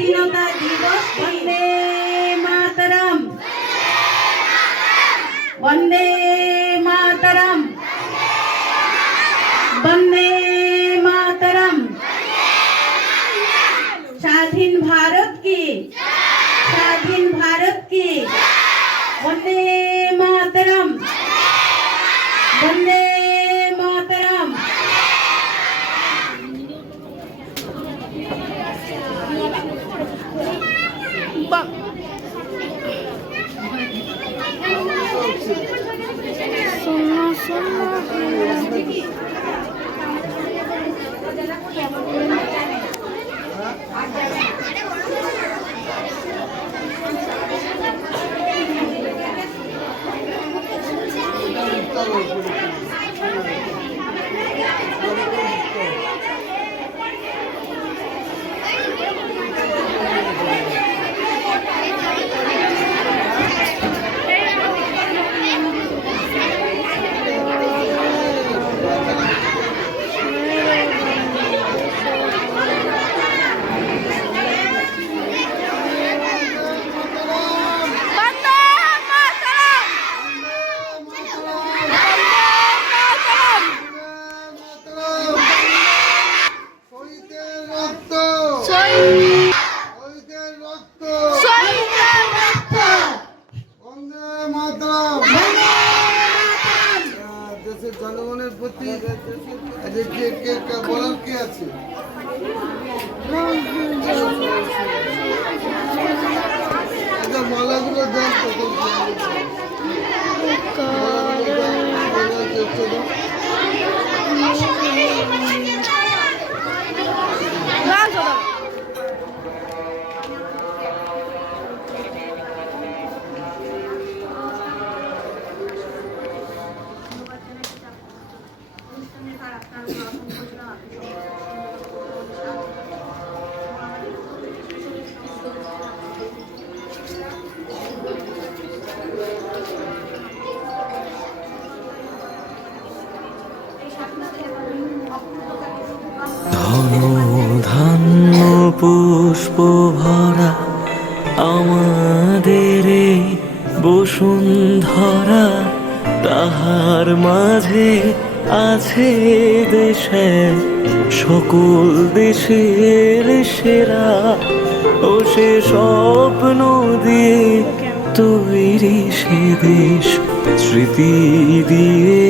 স্বাধীনতা দিবস বন্দে মাতরম, বন্দে মাতরম, বন্দে মাতরম। স্বাধীন ভারত কি, স্বাধীন ভারত কি, বন্দে মাতরম, বন্দে মাতরম। দেশের জনগণের প্রতি বলার কি আছে? মালাগুলো দেন ধান্য পুষ্প ভরা আমাদের এই বসুন্ধরা, তাহার মাঝে আছে দেশের সকল দেশের সেরা। ও সে স্বপ্ন দিয়ে তৈরি সে দেশ স্মৃতি দিয়ে